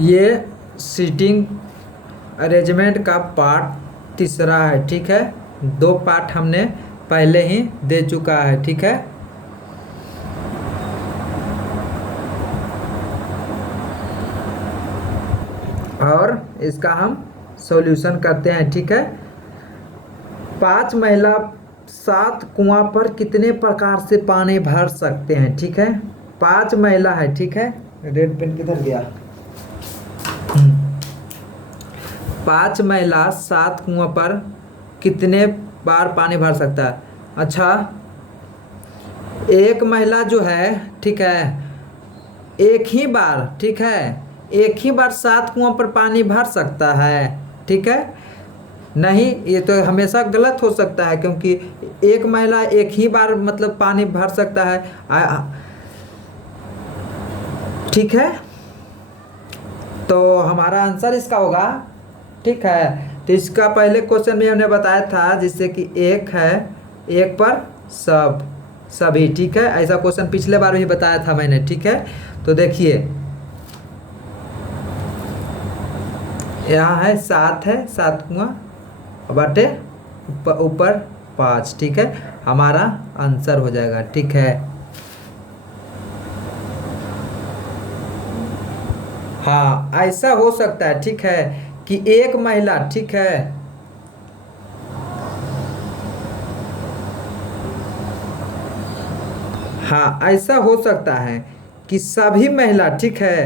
ये seating arrangement का part तीसरा है, ठीक है। 2 पार्ट हमने पहले ही दे चुका है, ठीक है। और इसका हम सॉल्यूशन करते हैं, ठीक है। 5 महिला 7 कुआं पर कितने प्रकार से पानी भर सकते हैं, ठीक है। 5 महिला है, ठीक है। रेड पेन किधर गया? 5 महिला 7 कुआं पर कितने बार पानी भर सकता है? अच्छा, एक महिला जो है, ठीक है, एक ही बार, ठीक है, एक ही बार 7 कुआं पर पानी भर सकता है, ठीक है। नहीं, ये तो हमेशा गलत हो सकता है, क्योंकि एक महिला एक ही बार मतलब पानी भर सकता है। ठीक है, तो हमारा आंसर इसका होगा, ठीक है। तो इसका पहले क्वेश्चन में हमने बताया था, जिससे कि एक है, एक पर सब सभी, ठीक है। ऐसा क्वेश्चन पिछले बार भी बताया था मैंने, ठीक है। तो देखिए, यहाँ है 7 है, 7 कुआं बटे ऊपर 5, ठीक है। हमारा आंसर हो जाएगा, ठीक है। हाँ, ऐसा हो सकता है, ठीक है, कि एक महिला, ठीक है, हाँ ऐसा हो सकता है कि सभी महिला, ठीक है,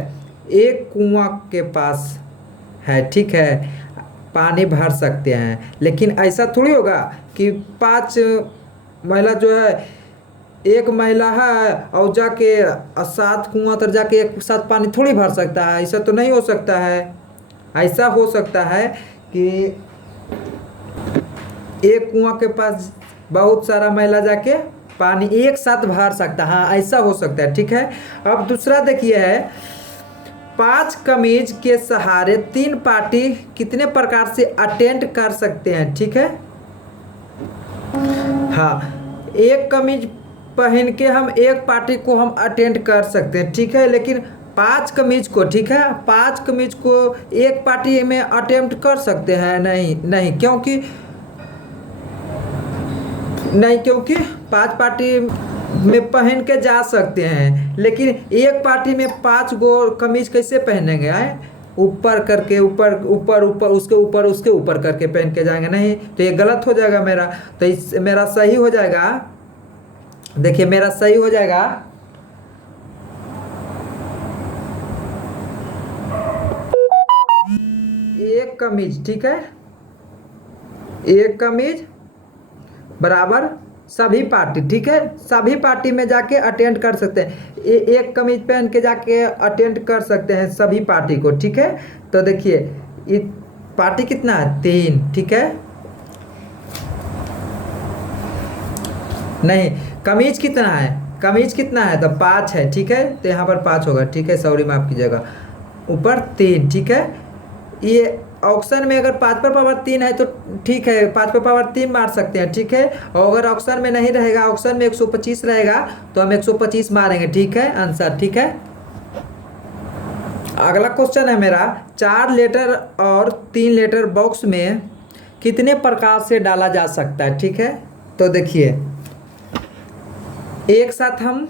एक कुआं के पास है, ठीक है, पानी भर सकते हैं। लेकिन ऐसा थोड़ी होगा कि 5 महिला जो है, एक महिला है और जाके 7 कुआं तर जाके एक साथ पानी थोड़ी भर सकता है, ऐसा तो नहीं हो सकता है। ऐसा हो सकता है कि एक कुआं के पास बहुत सारा महिला जाके पानी एक साथ भर सकता है, हाँ ऐसा हो सकता है, ठीक है। अब दूसरा देखिए है, 5 कमीज के सहारे 3 पार्टी कितने प्रकार से अटेंड कर सकते हैं, ठीक है। हाँ, एक कमीज पहन के हम एक पार्टी को हम अटेंड कर सकते हैं, ठीक है। लेकिन 5 कमीज को, ठीक है, 5 कमीज को एक पार्टी में अटेम्प्ट कर सकते हैं? नहीं नहीं, क्योंकि नहीं, क्योंकि 5 पार्टी में पहन के जा सकते हैं, लेकिन एक पार्टी में 5 गो कमीज कैसे पहनेंगे? आए ऊपर करके, ऊपर ऊपर ऊपर उसके ऊपर करके पहन के जाएंगे? नहीं, तो ये गलत हो जाएगा मेरा। तो इस मेरा सही हो जाएगा, देखिए मेरा सही हो जाएगा, एक कमीज, ठीक है, एक कमीज बराबर सभी पार्टी, ठीक है। सभी पार्टी में जाके अटेंड कर सकते हैं, एक कमीज पहन के जाके अटेंड कर सकते हैं सभी पार्टी को, ठीक है। तो देखिए, ये पार्टी कितना है? 3, ठीक है। नहीं, कमीज कितना है? कमीज कितना है? तो 5 है, ठीक है। तो यहाँ पर 5 होगा, ठीक है, सॉरी माफ कीजिएगा, ऊपर 3, ठीक है। ये ऑप्शन में अगर 5 पर पावर 3 है तो ठीक है, 5 पर पावर 3 मार सकते हैं, ठीक है। और अगर ऑप्शन में नहीं रहेगा, ऑप्शन में 125 रहेगा, तो हम 125 मारेंगे, ठीक है, आंसर, ठीक है। अगला क्वेश्चन है मेरा, 4 लेटर और 3 लेटर बॉक्स में कितने प्रकार से डाला जा सकता है, ठीक है। तो देखिए, एक साथ हम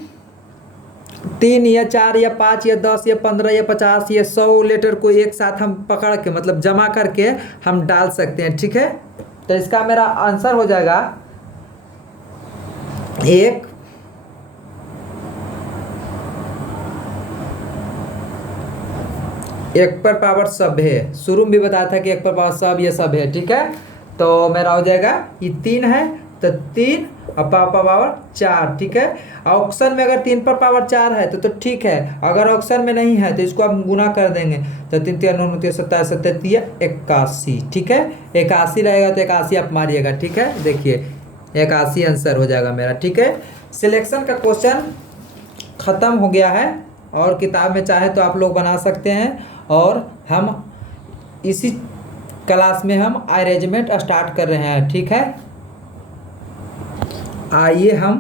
3 या 4 या 5 या 10 या 15 या 50 या 100 लेटर को एक साथ हम पकड़ के, मतलब जमा करके हम डाल सकते हैं, ठीक है। तो इसका मेरा आंसर हो जाएगा, एक पर पावर सब है, शुरू में भी बताया था कि एक पर पावर सब, ये सब है, ठीक है। तो मेरा हो जाएगा, ये 3 है तो 3 और पावर 4, ठीक है। ऑप्शन में अगर 3 पर पावर 4 है तो ठीक है, अगर ऑप्शन में नहीं है तो इसको आप गुना कर देंगे, तो 3 3 9 9 27 27 81, ठीक है। 81 रहेगा तो 81 आप मारिएगा, ठीक है। देखिए 81 आंसर हो जाएगा मेरा, ठीक है। सिलेक्शन का क्वेश्चन खत्म हो गया है, और किताब में चाहे तो आप लोग बना सकते हैं, और हम इसी क्लास में हम अरेंजमेंट स्टार्ट कर रहे हैं, ठीक है। आइए हम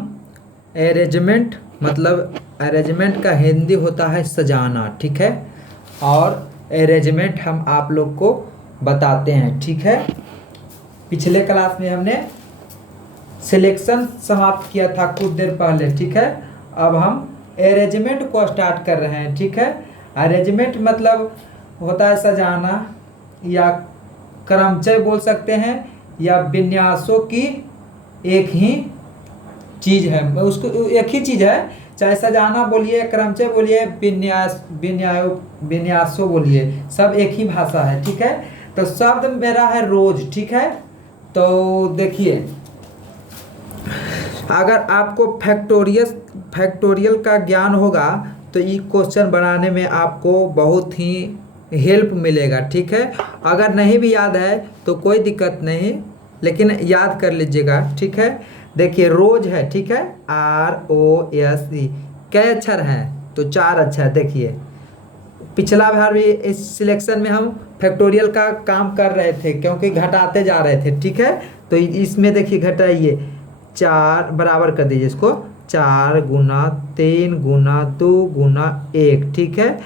अरेंजमेंट, मतलब अरेंजमेंट का हिंदी होता है सजाना, ठीक है। और अरेंजमेंट हम आप लोग को बताते हैं, ठीक है। पिछले क्लास में हमने सिलेक्शन समाप्त किया था कुछ देर पहले, ठीक है। अब हम अरेंजमेंट को स्टार्ट कर रहे हैं, ठीक है। अरेंजमेंट मतलब होता है सजाना, या क्रमचय बोल सकते हैं, या विन्यासों की एक ही चीज़ है, उसको एक ही चीज़ है, चाहे सजाना बोलिए, क्रमचय बोलिए, विन्यासों बोलिए, सब एक ही भाषा है, ठीक है। तो शब्द मेरा है रोज, ठीक है। तो देखिए, अगर आपको फैक्टोरियल का ज्ञान होगा तो ये क्वेश्चन बनाने में आपको बहुत ही हेल्प मिलेगा, ठीक है। अगर नहीं भी याद है तो कोई दिक्कत नहीं, लेकिन याद कर लीजिएगा, ठीक है। देखिए रोज है, ठीक है, ROSE, कई अक्षर हैं तो 4 अक्षर। देखिए पिछला बार भी इस सिलेक्शन में हम फैक्टोरियल का काम कर रहे थे, क्योंकि घटाते जा रहे थे, ठीक है। तो इसमें देखिए घटाइए, 4 बराबर कर दीजिए इसको, 4 गुना 3 गुना 2 गुना 1, ठीक है।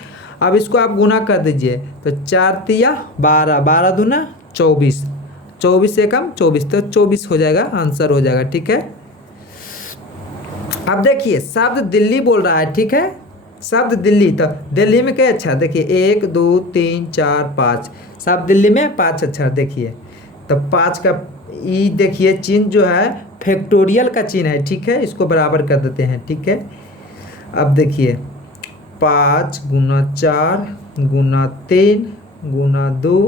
अब इसको आप गुना कर दीजिए, तो 4 तिया 12, 12 दूना 24, 24 से कम 24, तो 24 हो जाएगा, आंसर हो जाएगा, ठीक है। अब देखिए शब्द दिल्ली बोल रहा है, ठीक है, शब्द दिल्ली। तो दिल्ली में कई अक्षर, देखिए 1 2 3 4 5, शब्द दिल्ली में 5 अक्षर। देखिए तो 5 का ई देखिए चिन्ह जो है फैक्टोरियल का चिन्ह है, ठीक है, इसको बराबर कर देते हैं, ठीक है। अब देखिए 5 गुना 4 गुना 3 गुना 2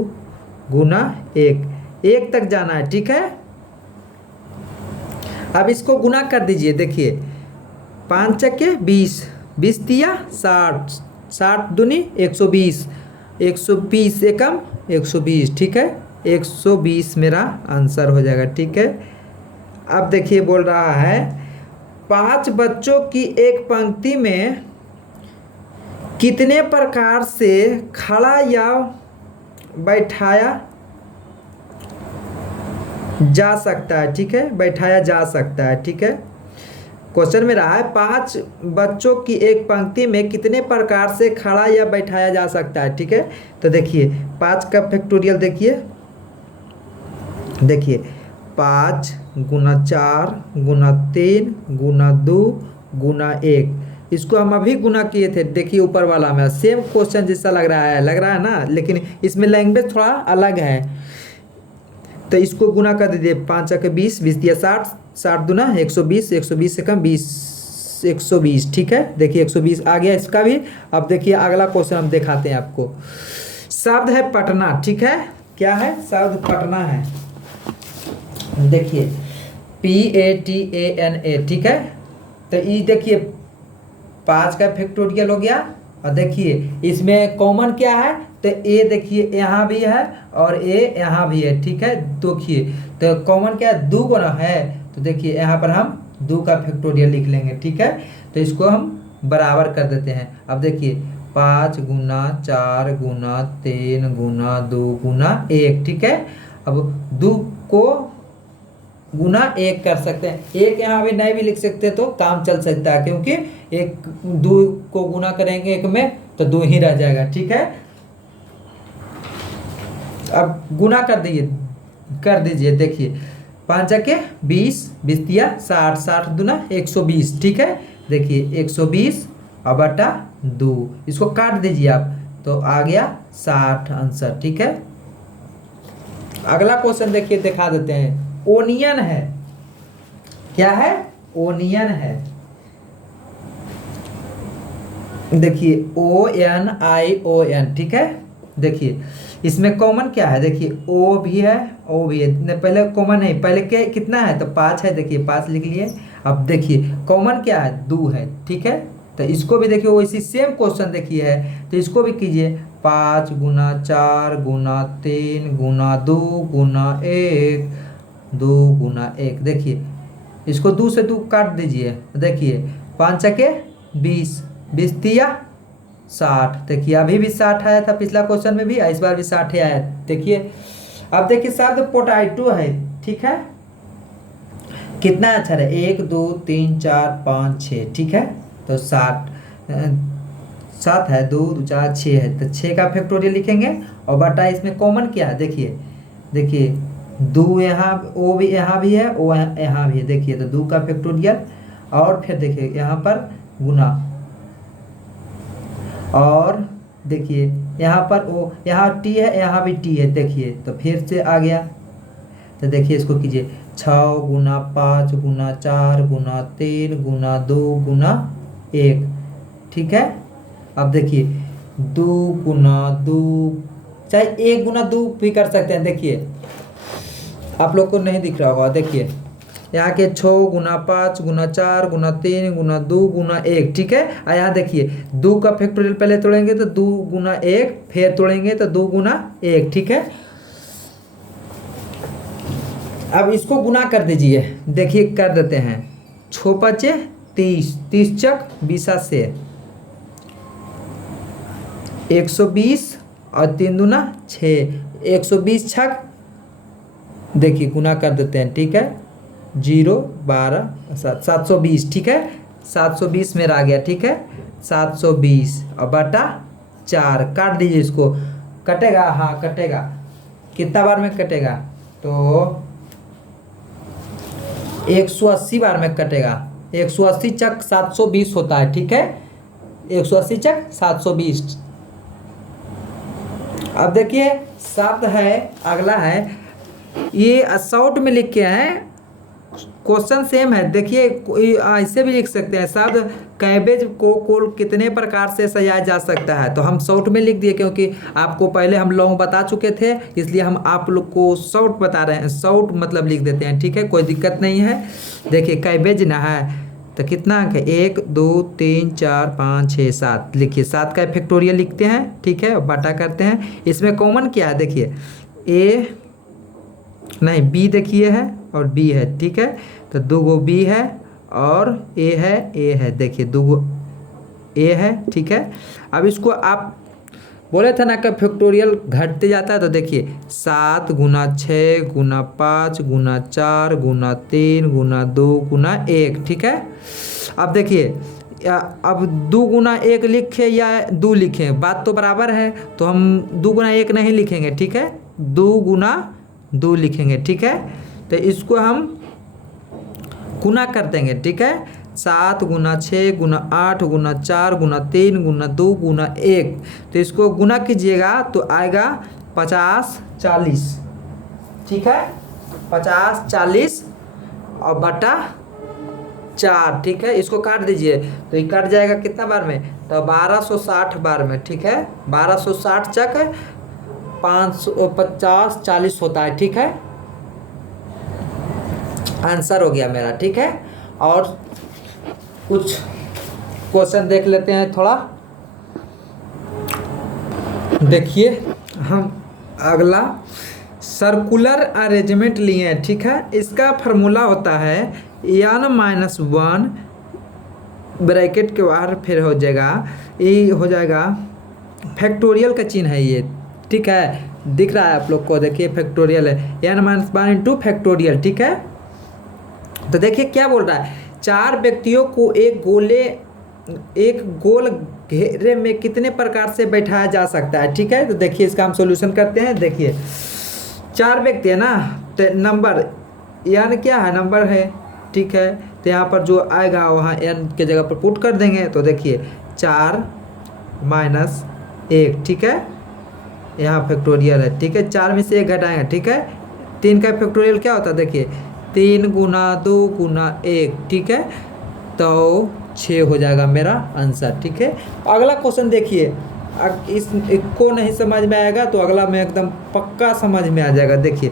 गुना 1, 1 तक जाना है, ठीक है। अब इसको गुना कर दीजिए, देखिए 5 चक्के 20, 20 तिया 60, 60 दूनी 120, 120 एकम 120, ठीक है, 120 मेरा आंसर हो जाएगा, ठीक है। अब देखिए बोल रहा है 5 बच्चों की एक पंक्ति में कितने प्रकार से खड़ा या बैठाया जा सकता है, ठीक है, बैठाया जा सकता है, ठीक है। क्वेश्चन में रहा है 5 बच्चों की एक पंक्ति में कितने प्रकार से खड़ा या बैठाया जा सकता है, ठीक है। तो देखिए 5 का फैक्टोरियल देखिए, देखिए 5 गुना 4 गुना 3 गुना 2 गुना 1, इसको हम अभी गुना किए थे, देखिए ऊपर वाला में सेम क्वेश्चन जैसा लग रहा है ना, लेकिन इसमें लैंग्वेज थोड़ा अलग है। तो इसको गुना कर दीजिए, 5 चक्के 20, 20 दिया 60, 60 दूना 120, 120 से कम 20, 120, ठीक है। देखिए 120 आ गया इसका भी। अब देखिए अगला क्वेश्चन हम दिखाते हैं आपको। शब्द है पटना, ठीक है, क्या है, शब्द पटना है। देखिए PATANA, ठीक है। तो ये देखिए 5 का फैक्टोरियल हो गया, और देखिए इसमें कॉमन क्या है, तो ए देखिए यहाँ भी है और ए यहाँ भी है, ठीक है। देखिए तो कॉमन क्या है, 2 गुना है, तो देखिए यहाँ पर हम 2 का फैक्टोरियल लिख लेंगे, ठीक है। तो इसको हम बराबर कर देते हैं। अब देखिए 5 गुना 4 गुना 3 गुना 2 गुना 1, ठीक है। अब 2 को गुना 1 कर सकते हैं, 1 यहाँ भी नहीं भी लिख सकते तो काम चल सकता है, क्योंकि 2 को गुना करेंगे 1 में तो 2 ही रह जाएगा, ठीक है। अब गुना कर दीजिए, देखिए 5 चक्के 20, 20 दिया 60, 60 दूना 120, ठीक है। देखिए 120 और बटा 2, इसको काट दीजिए आप, तो आ गया 60 आंसर, ठीक है। अगला क्वेश्चन देखिए, दिखा देते हैं। ओनियन है, क्या है, ओनियन है। देखिए ONION, ठीक है। देखिए इसमें कॉमन क्या है, देखिए ओ भी है, ओ भी है, पहले कॉमन नहीं, पहले के कितना है, तो 5 है, देखिए 5 लिख लिए। अब देखिए कॉमन क्या है, 2 है, ठीक है। तो इसको भी देखिए वैसी सेम क्वेश्चन देखिए है, तो इसको भी कीजिए, 5 गुना 4 गुना 3 गुना 2 गुना 1, 2 गुना 1, देखिए इसको 2 से 2 काट दीजिए, देखिए 5 चक्के 20, 20 तिया 60, देखिए अभी भी 60 आया था, पिछला क्वेश्चन में भी, इस बार भी 60 आया। देखिए अब देखिए शब्द पोटैटो है, ठीक है, कितना अक्षर है, 1 2 3 4 5 6, ठीक है। तो 60 7 है, 2 2 4 6 है, तो 6 का फैक्टोरियल लिखेंगे और बटा इसमें कॉमन क्या है देखिए, देखिए 2 यहाँ, ओ भी यहाँ भी है, ओ यहाँ भी है, देखिए तो 2 का फैक्टोरियल और फिर देखिए यहाँ पर गुना और देखिए यहाँ पर ओ, यहाँ टी है, यहाँ भी टी है, देखिए तो फिर से आ गया। तो देखिए इसको कीजिए 6 गुना 5 गुना 4 गुना 3 गुना 2 गुना 1, ठीक है। अब देखिए 2 गुना 2, चाहे 1 गुना 2 भी कर सकते हैं, देखिए आप लोग को नहीं दिख रहा होगा, देखिए यहाँ के 6 गुना 5 गुना 4 गुना 3 गुना 2 गुना 1, ठीक है। और यहाँ देखिए 2 का फैक्टोरियल पहले तोड़ेंगे तो 2 गुना 1, फिर तोड़ेंगे तो 2 गुना 1, ठीक है। अब इसको गुना कर दीजिए, देखिए कर देते हैं 6 5 30, 30 चक 20 से 120 और 3 दूना 6, 120 छक, देखिए गुना कर देते हैं, ठीक है। 0 12 720, ठीक है। 720 मेरा आ गया, ठीक है। 720 और बटा 4, काट दीजिए इसको, कटेगा, हाँ कटेगा, कितना बार में कटेगा तो 180 बार में कटेगा। 180 चक 720 होता है, ठीक है। 180 चक 720। अब देखिए शब्द है, अगला है, ये शॉर्ट में लिख के हैं, क्वेश्चन सेम है, देखिए ऐसे भी लिख सकते हैं, शब्द कैबेज को कुल कितने प्रकार से सजाया जा सकता है, तो हम शॉर्ट में लिख दिए क्योंकि आपको पहले हम लॉन्ग बता चुके थे, इसलिए हम आप लोग को शॉर्ट बता रहे हैं, शॉर्ट मतलब लिख देते हैं, ठीक है, कोई दिक्कत नहीं है। देखिए कैबेज ना है तो कितना अंक है, 1 2 3 4 5 6 7, लिखिए 7 का फैक्टोरियल लिखते हैं, ठीक है, बाटा करते हैं। इसमें कॉमन क्या है देखिए, ए नहीं बी देखिए है और बी है, ठीक है, तो 2 गो बी है और ए है, देखिए 2 गो ए है, ठीक है। अब इसको आप बोले थे ना कि फैक्टोरियल घटते जाता है, तो देखिए 7 गुना 6 गुना 5 गुना 4 गुना 3 गुना 2 गुना 1, ठीक है। अब देखिए अब 2 गुना 1 लिखे या 2 लिखें, बात तो बराबर है, तो हम 2 गुना 1 नहीं लिखेंगे, ठीक है, 2 गुना 2 लिखेंगे, ठीक है। तो इसको हम गुना कर देंगे, ठीक है। 7 गुना 6 गुना 8 गुना 4 गुना 3 गुना 2 गुना 1, तो इसको गुना कीजिएगा तो आएगा 50 40, ठीक है, 50 40 और बटा 4, ठीक है। इसको काट दीजिए तो ये कट जाएगा कितना बार में, तो 1260 बार में, ठीक है। 1260 चक 550 40 होता है, ठीक है। आंसर हो गया मेरा, ठीक है। और कुछ क्वेश्चन देख लेते हैं थोड़ा, देखिए हम अगला सर्कुलर अरेंजमेंट लिए हैं, ठीक है। इसका फार्मूला होता है n-1 ब्रैकेट के बाहर फिर हो जाएगा, ये हो जाएगा फैक्टोरियल का चिन्ह है ये, ठीक है, दिख रहा है आप लोग को, देखिए फैक्टोरियल है, n-1 इंटू फैक्टोरियल, ठीक है। तो देखिए क्या बोल रहा है, 4 व्यक्तियों को एक गोल घेरे में कितने प्रकार से बैठाया जा सकता है, ठीक है। तो देखिए इसका हम सॉल्यूशन करते हैं, देखिए 4 व्यक्ति है ना, तो नंबर n क्या है, नंबर है, ठीक है, तो यहाँ पर जो आएगा वहाँ n के जगह पर पुट कर देंगे, तो देखिए 4 - 1, ठीक है, यहाँ फैक्टोरियल है, ठीक है, 4 में से 1 घटाएंगे, ठीक है। 3 का फैक्टोरियल क्या होता है, देखिए 3 गुना 2 गुना 1, ठीक है, तो 6 हो जाएगा मेरा आंसर, ठीक है। अगला क्वेश्चन देखिए, इसको नहीं समझ में आएगा तो अगला में एकदम पक्का समझ में आ जाएगा। देखिए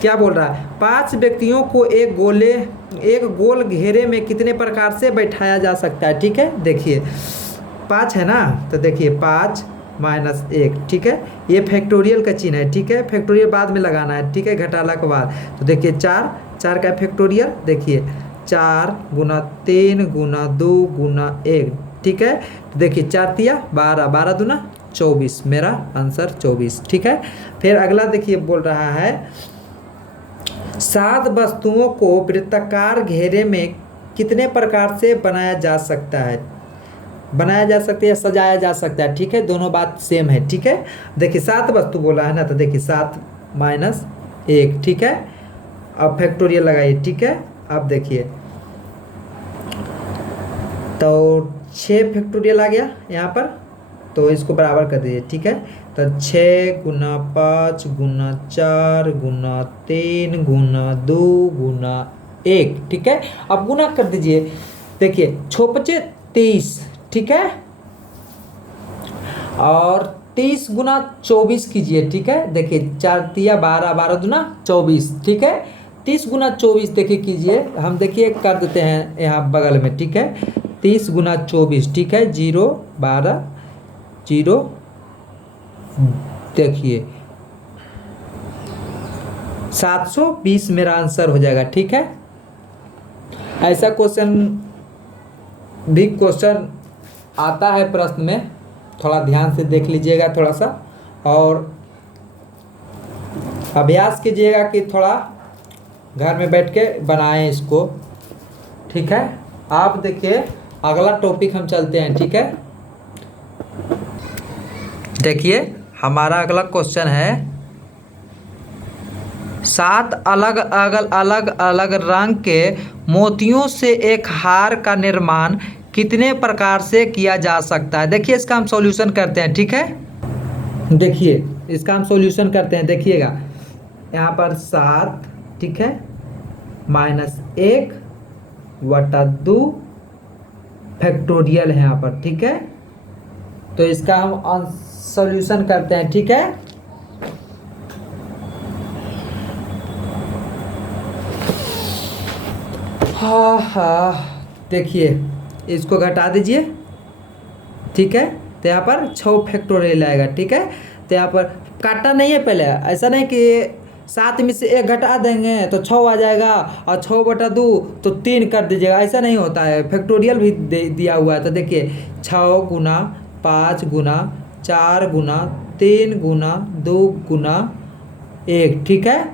क्या बोल रहा है, 5 व्यक्तियों को एक गोल घेरे में कितने प्रकार से बैठाया जा सकता है, ठीक है। देखिए 5 है ना, तो देखिए 5 - 1, ठीक है, ये फैक्टोरियल का चिन्ह है, ठीक है, फैक्टोरियल बाद में लगाना है, ठीक है, घटाला के बाद। तो देखिए 4 का फैक्टोरियल, देखिए 4 गुना 3 गुना 2 गुना 1, ठीक है। तो देखिए 4 तिया 12, 12 दूना 24, मेरा आंसर 24, ठीक है। फिर अगला देखिए बोल रहा है, 7 वस्तुओं को वृत्ताकार घेरे में कितने प्रकार से बनाया जा सकता है। बनाया जा सकता है या सजाया जा सकता है, ठीक है, दोनों बात सेम है, ठीक है। देखिए 7 वस्तु बोला है ना, तो देखिए 7 माइनस 1, ठीक है। अब फैक्टोरियल लगाइए, ठीक है। अब देखिए तो 6 फैक्टोरियल आ गया यहाँ पर, तो इसको बराबर कर दीजिए, ठीक है। तो 6 गुना 5 गुना 4 गुना 3 गुना 2 गुना 1, ठीक है। अब गुना कर दीजिए, देखिए 6 पचे 30, ठीक है। और 30 गुना 24 कीजिए, ठीक है। देखिए 4 तिया 12, 12 दुना 24, ठीक है। 30 गुना 24 देखिए कीजिए, हम देखिए कर देते हैं यहाँ बगल में, ठीक है। 30 गुना 24, ठीक है, 0 12 0, देखिए 720 मेरा आंसर हो जाएगा, ठीक है। ऐसा क्वेश्चन आता है प्रश्न में, थोड़ा ध्यान से देख लीजिएगा थोड़ा सा, और अभ्यास कीजिएगा कि थोड़ा घर में बैठ के बनाएं इसको, ठीक है। आप देखिए अगला टॉपिक हम चलते हैं, ठीक है। देखिए हमारा अगला क्वेश्चन है, 7 अलग अलग अलग अलग रंग के मोतियों से एक हार का निर्माण कितने प्रकार से किया जा सकता है। देखिए इसका हम सॉल्यूशन करते हैं, ठीक है। देखिए इसका हम सॉल्यूशन करते हैं, देखिएगा यहाँ पर 7, ठीक है, माइनस 1 बटा 2 फैक्टोरियल है यहाँ पर, ठीक है। तो इसका हम सॉल्यूशन करते हैं, ठीक है। देखिए इसको घटा दीजिए, ठीक है। तो यहाँ पर 6 फैक्टोरियल आएगा, ठीक है। तो यहाँ पर काटना नहीं है पहले, ऐसा नहीं कि 7 में से 1 घटा देंगे तो 6 आ जाएगा, और 6 बटा 2 तो 3 कर दीजिएगा, ऐसा नहीं होता है। फैक्टोरियल भी दिया हुआ है, तो देखिए 6 गुना 5 गुना 4 गुना 3 गुना 2 गुना 1, ठीक है।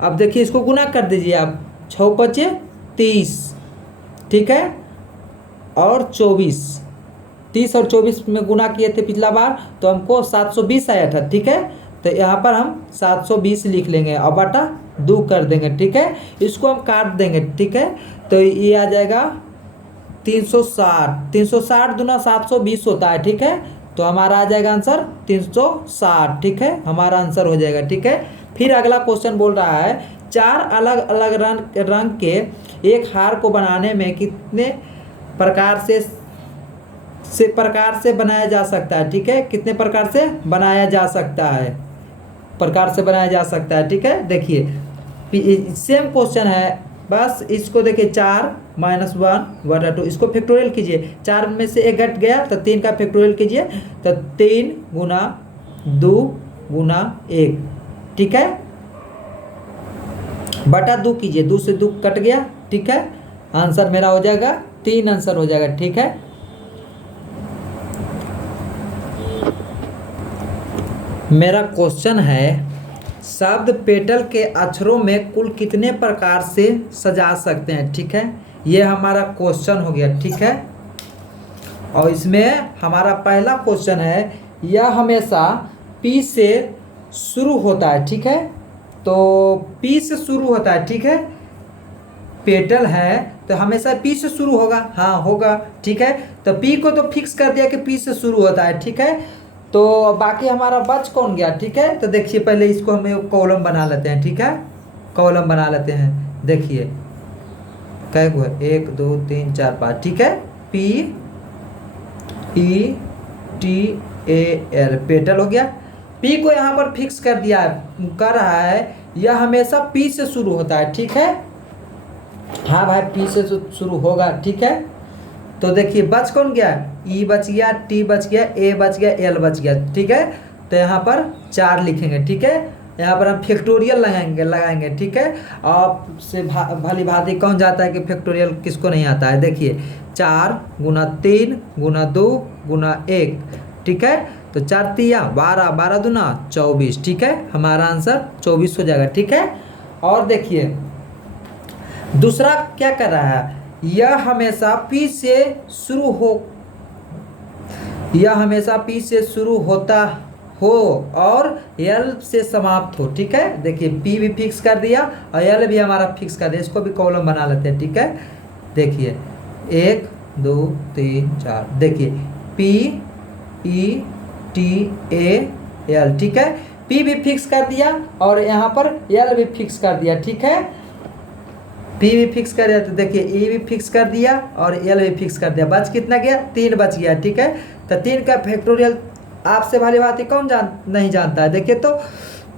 अब देखिए इसको गुना कर दीजिए आप, 6 पचे 30, ठीक है, और 24, 30 और 24 में गुना किए थे पिछला बार, तो हमको 720 आया था, ठीक है। तो यहाँ पर हम 720 लिख लेंगे और बटा 2 कर देंगे, ठीक है। इसको हम काट देंगे, ठीक है। तो ये आ जाएगा 360, 360 दुना 720 होता है, ठीक है। तो हमारा आ जाएगा आंसर 360, ठीक है, हमारा आंसर हो जाएगा, ठीक है। फिर अगला क्वेश्चन बोल रहा है, 4 अलग अलग रंग के एक हार को बनाने में कितने प्रकार से बनाया जा सकता है, ठीक है। कितने प्रकार से बनाया जा सकता है, ठीक है। देखिए सेम क्वेश्चन है, बस इसको देखिए 4 माइनस 1 बटा 2, इसको फैक्टोरियल कीजिए, 4 में से 1 घट गया तो 3 का फैक्टोरियल कीजिए, तो 3 गुना 2 गुना 1, ठीक है, बटा 2 कीजिए, 2 से 2 कट गया, ठीक है। आंसर मेरा हो जाएगा 3 आंसर हो जाएगा, ठीक है। मेरा क्वेश्चन है, शब्द पेटल के अक्षरों में कुल कितने प्रकार से सजा सकते हैं, ठीक है। ये हमारा क्वेश्चन हो गया, ठीक है। और इसमें हमारा पहला क्वेश्चन है, यह हमेशा पी से शुरू होता है, ठीक है। तो पी से शुरू होता है, ठीक है, पेटल है तो हमेशा पी से शुरू होगा, हाँ होगा, ठीक है। तो पी को तो फिक्स कर दिया कि पी से शुरू होता है, ठीक है। तो बाकी हमारा बच कौन गया, ठीक है। तो देखिए पहले इसको हम एक कॉलम बना लेते हैं, ठीक है, कॉलम बना लेते हैं। देखिए क्या है, 1 2 3 4 5, ठीक है। P E T A L, petal हो गया। पी को यहाँ पर फिक्स कर दिया कर रहा है, यह हमेशा पी से शुरू होता है, ठीक है। हाँ भाई पी से शुरू होगा, ठीक है। तो देखिए बच कौन गया, ई बच गया, टी बच गया, ए बच गया, एल बच गया, ठीक है। तो यहाँ पर 4 लिखेंगे, ठीक है। यहाँ पर हम फैक्टोरियल लगाएंगे, ठीक है। आपसे भली भांति कौन जाता है कि फैक्टोरियल किसको नहीं आता है। देखिए 4 गुना 3 गुना 2 गुना 1, ठीक है। तो 4 तिया 12, 12 दुना 24, ठीक है, हमारा आंसर 24 हो जाएगा, ठीक है। और देखिए दूसरा क्या कर रहा है, यह हमेशा पी से शुरू यह हमेशा पी से शुरू होता हो और एल से समाप्त हो, ठीक है। देखिए पी भी फिक्स कर दिया और एल भी हमारा फिक्स कर दिया, इसको भी कॉलम बना लेते हैं, ठीक है। देखिए 1 2 3 4, देखिए P E T A L, ठीक है। पी भी फिक्स कर दिया और यहाँ पर एल भी फिक्स कर दिया, ठीक है। पी भी फिक्स कर दिया तो देखिए ई भी फिक्स कर दिया और एल भी फिक्स कर दिया। बच कितना गया? 3 बच गया, ठीक है। तो 3 का फैक्टोरियल आपसे वाली बात कौन नहीं जानता है? देखिए तो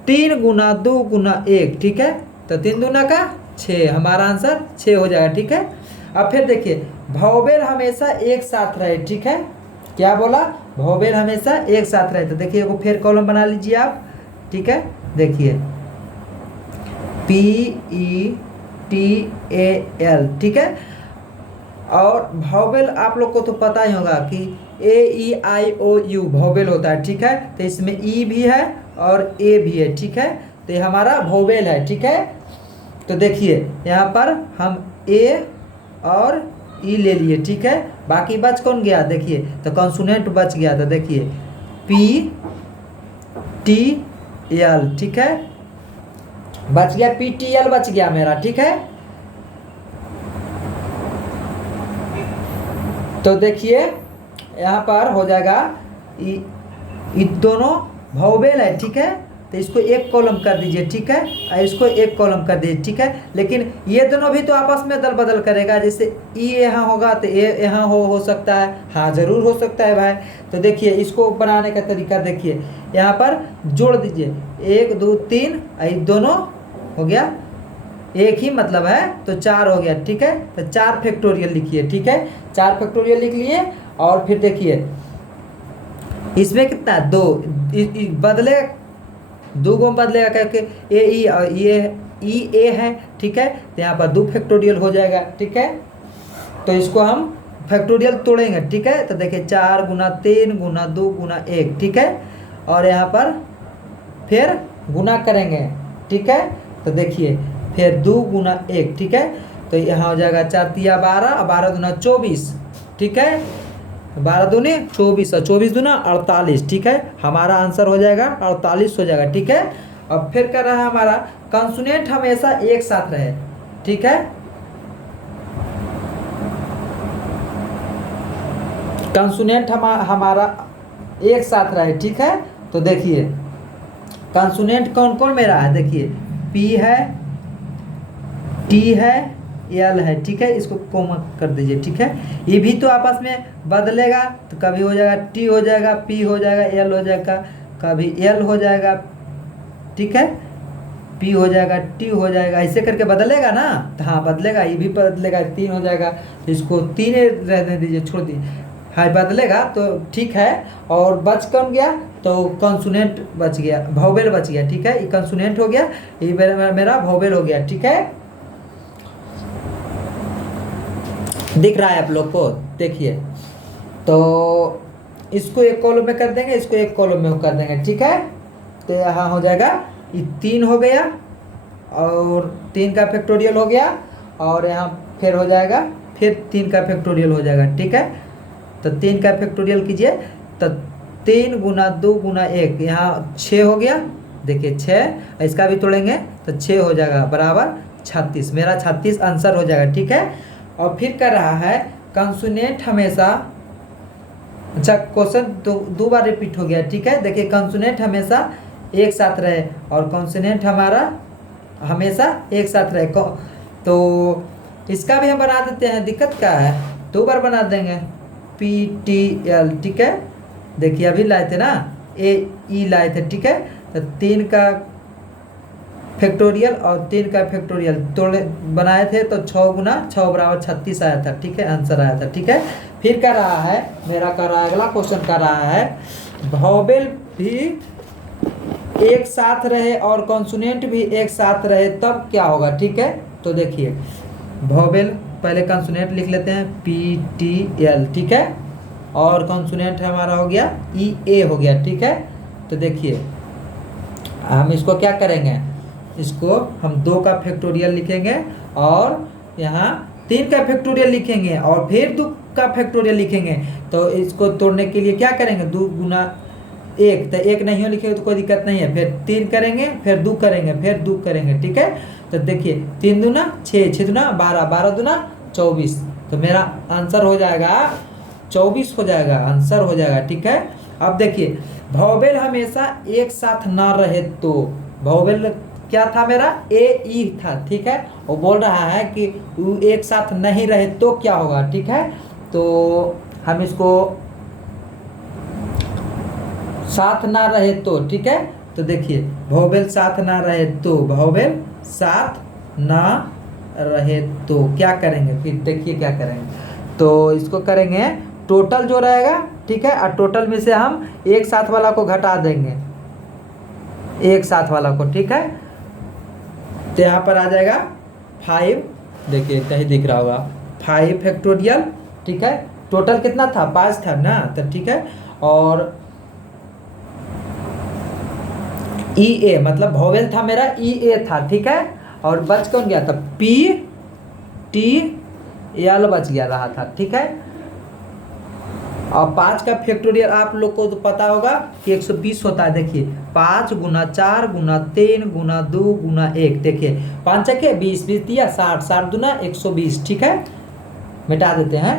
3 गुना 2 गुना 1, ठीक है। तो 3 दूना का 6, हमारा आंसर 6 हो जाएगा, ठीक है। अब फिर देखिए भौवेल हमेशा एक साथ रहे, ठीक है। क्या बोला? भौवेल हमेशा एक साथ रहे। तो देखिए वो फिर कॉलम बना लीजिए आप, ठीक है। देखिए P E T A L, ठीक है। और भौवेल आप लोग को तो पता ही होगा कि ए ई आई ओ यू भौवेल होता है, ठीक है। तो इसमें ई भी है और ए भी है, ठीक है। तो ये हमारा भौवेल है, ठीक है। तो देखिए यहाँ पर हम ए और ई ले लिए, ठीक है। बाकी बच कौन गया? देखिए तो कॉन्सोनेंट बच गया। तो देखिए पी टी एल, ठीक है, बच गया। पी टी एल बच गया मेरा, ठीक है। तो देखिए यहाँ पर हो जाएगा ये दोनों भौवेल है, ठीक है। तो इसको एक कॉलम कर दीजिए, ठीक है, और इसको एक कॉलम कर दीजिए, ठीक है। लेकिन ये दोनों भी तो आपस में अदल बदल करेगा, जैसे ई यहाँ होगा तो ए यहाँ हो सकता है। हाँ ज़रूर हो सकता है भाई। तो देखिए इसको बनाने का तरीका देखिए, यहाँ पर जोड़ दीजिए 1 2 3, दोनों हो गया एक ही मतलब है तो 4 हो गया, ठीक है। तो 4 फैक्टोरियल लिखिए, ठीक है। 4 फैक्टोरियल लिख लिए और फिर देखिए इसमें कितना 2 बदले 2 को बदलेगा करके ए ई और ये ई ए है, ठीक है। तो यहाँ पर 2 फैक्टोरियल हो जाएगा, ठीक है। तो इसको हम फैक्टोरियल तोड़ेंगे, ठीक है। तो देखिए 4 गुना 3 गुना 2 गुना 1, ठीक है। और यहाँ पर फिर गुना करेंगे, ठीक है। तो देखिए फिर 2 गुना 1, ठीक है। तो यहाँ हो जाएगा 4 तिया 12, 12 दूना 24, ठीक है। 12 दूनी 24 और 24 दूना 48, ठीक है। हमारा आंसर हो जाएगा 48 हो जाएगा, ठीक है। अब फिर कर रहा है हमारा कंसोनेंट हमेशा एक साथ रहे, ठीक है। कंसोनेंट हमारा एक साथ रहे, ठीक है। तो देखिए कंसोनेंट कौन कौन मेरा है? देखिए पी है, टी है, एल है, ठीक है। इसको कॉमा कर दीजिए, ठीक है। ये भी तो आपस में बदलेगा, तो कभी हो जाएगा टी हो जाएगा, पी हो जाएगा, एल हो जाएगा, कभी एल हो जाएगा, ठीक है, पी हो जाएगा, टी हो जाएगा, ऐसे करके बदलेगा ना। तो हाँ बदलेगा, ये भी बदलेगा, 3 हो जाएगा। तो इसको 3 रहने दीजिए, छोड़ दीजिए। हाँ बदलेगा तो ठीक है। और बच कौन गया? तो कंसोनेंट बच गया, भौवेल बच गया, ठीक है। ये कंसोनेंट हो गया, ये मेरा भौवेल हो गया, ठीक है। दिख रहा है आप लोग को? देखिए तो इसको एक कॉलम में कर देंगे, इसको एक कॉलम में कर देंगे, ठीक है। तो यहाँ हो जाएगा ये 3 हो गया और 3 का फैक्टोरियल हो गया और यहाँ फिर हो जाएगा फिर 3 का फैक्टोरियल हो जाएगा, ठीक है। तो 3 का फैक्टोरियल कीजिए तो 3 गुना 2 गुना 1, यहाँ 6 हो गया। देखिए 6, इसका भी तोड़ेंगे तो 6 हो जाएगा बराबर 36, मेरा 36 आंसर हो जाएगा, ठीक है। और फिर कर रहा है कंसोनेंट हमेशा, अच्छा क्वेश्चन तो 2 बार रिपीट हो गया, ठीक है। देखिए कंसोनेंट हमेशा एक साथ रहे और कंसोनेंट हमारा हमेशा एक साथ रहे, तो इसका भी हम बना देते हैं। दिक्कत क्या है? 2 बार बना देंगे, पी टी एल, ठीक है। देखिए अभी लाए थे ना, ए ई लाए थे, ठीक है। तो 3 का फैक्टोरियल और 3 का फैक्टोरियल तोड़े बनाए थे तो 6 गुना 6 बराबर 36 आया था, ठीक है, आंसर आया था, ठीक है। फिर कर रहा है मेरा कर रहा है अगला क्वेश्चन कर रहा है भौवेल भी एक साथ रहे और कंसोनेंट भी एक साथ रहे तब क्या होगा, ठीक है। तो देखिए भौवेल पहले कंसोनेंट लिख लेते हैं पी टी एल, ठीक है। और कंसोनेंट हमारा हो गया ई ए हो गया, ठीक है। तो देखिए हम इसको क्या करेंगे, इसको हम 2 का फैक्टोरियल लिखेंगे और यहाँ 3 का फैक्टोरियल लिखेंगे और फिर का फैक्टोरियल लिखेंगे तो इसको तोड़ने के लिए क्या करेंगे, 2 गुना 1, तो 1 नहीं हो लिखेंगे तो कोई दिक्कत नहीं है, फिर 3 करेंगे, फिर 2 करेंगे, फिर 2 करेंगे, ठीक है। तो देखिए 3 दूना 6, 6 दूना 12, 12 दूना 24, तो मेरा आंसर हो जाएगा 24 हो जाएगा, आंसर हो जाएगा, ठीक है। अब देखिए वोवेल हमेशा एक साथ ना रहे तो, वोवेल क्या था मेरा, ए ई था, ठीक है। वो बोल रहा है कि वो एक साथ नहीं रहे तो क्या होगा, ठीक है। तो हम इसको साथ ना रहे तो, ठीक है। तो देखिए वोवेल साथ ना रहे तो, वोवेल साथ ना रहे तो क्या करेंगे, फिर देखिए क्या करेंगे। तो इसको करेंगे टोटल जो रहेगा, ठीक है, और टोटल में से हम एक साथ वाला को घटा देंगे, एक साथ वाला को, ठीक है। तो यहाँ पर आ जाएगा 5, देखिए कहीं दिख रहा होगा 5 फैक्टोरियल, ठीक है। टोटल कितना था, 5 था ना, तो ठीक है। और ई ए मतलब वोवेल था मेरा, ई ए था, ठीक है। और बच कौन गया था, पी टी एल बच गया रहा था, ठीक है। और 5 का फैक्टोरियल आप लोग को तो पता होगा कि 120 होता है। देखिए 5 गुना 4 गुना 3 गुना 2 गुना 1, देखिए 5 के 20, 20 दिया 60, 60 दूना 120, ठीक है। मिटा देते हैं,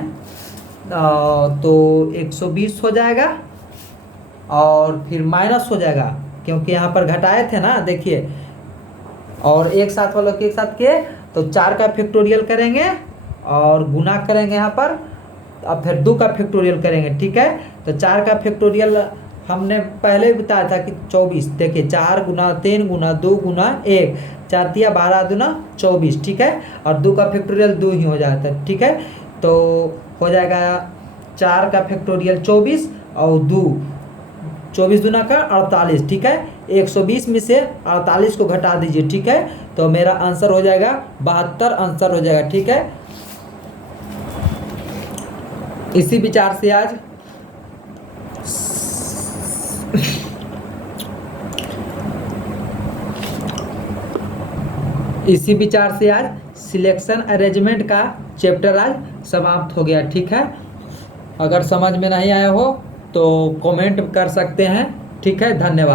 तो 120 हो जाएगा और फिर माइनस हो जाएगा क्योंकि यहाँ पर घटाए थे ना, देखिए। और एक साथ वालों के एक साथ के, तो 4 का फैक्टोरियल करेंगे और गुना करेंगे यहाँ पर, अब फिर 2 का फैक्टोरियल करेंगे, ठीक है। तो 4 का फैक्टोरियल हमने पहले भी बताया था कि 24, देखिए 4 गुना 3 गुना 2 गुना 1, 4 दिया 12 दूना 24, ठीक है। और 2 का फैक्टोरियल 2 ही हो जाता है, ठीक है। तो हो जाएगा 4 का फैक्टोरियल 24 और 2, 24 दूना का 48, ठीक है। 120 में से 48 को घटा दीजिए, ठीक है। तो मेरा आंसर हो जाएगा 72, आंसर हो जाएगा, ठीक है। इसी विचार से आज इसी विचार से आज सिलेक्शन अरेंजमेंट का चैप्टर आज समाप्त हो गया, ठीक है। अगर समझ में नहीं आया हो तो कमेंट कर सकते हैं, ठीक है। धन्यवाद।